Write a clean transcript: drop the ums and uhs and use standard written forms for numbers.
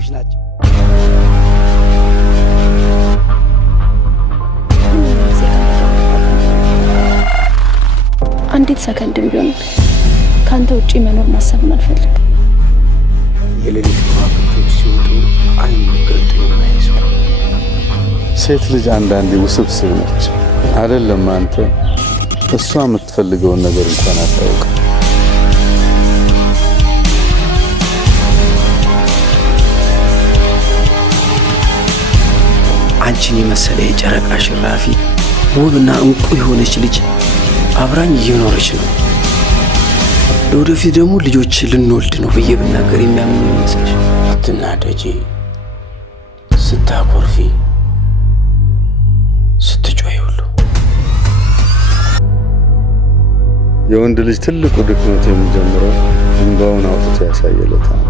ሴቶች ናቸው። አንዲት ሰከንድ ቢሆን ካንተ ውጪ መኖር ማሰብን አልፈልግም። የሌሊት ከዋክብቶች ሲወጡ አይን ገልጦ የማይዙ ሴት ልጅ አንዳንዴ ውስብስብ ነች አይደለም? አንተ እሷ የምትፈልገውን ነገር እንኳን አታውቅም። አንቺን የመሰለ የጨረቃ ሽራፊ ውብና እንቁ የሆነች ልጅ አብራኝ እየኖረች ነው። ለወደፊት ደግሞ ልጆች ልንወልድ ነው ብዬ ብናገር የሚያምኑ ይመስልሽ? አትናደጂ፣ ስታኮርፊ፣ ስትጮይ ሁሉ የወንድ ልጅ ትልቁ ድክመት የሚጀምረው እንባውን አውጥቶ ያሳየለታል።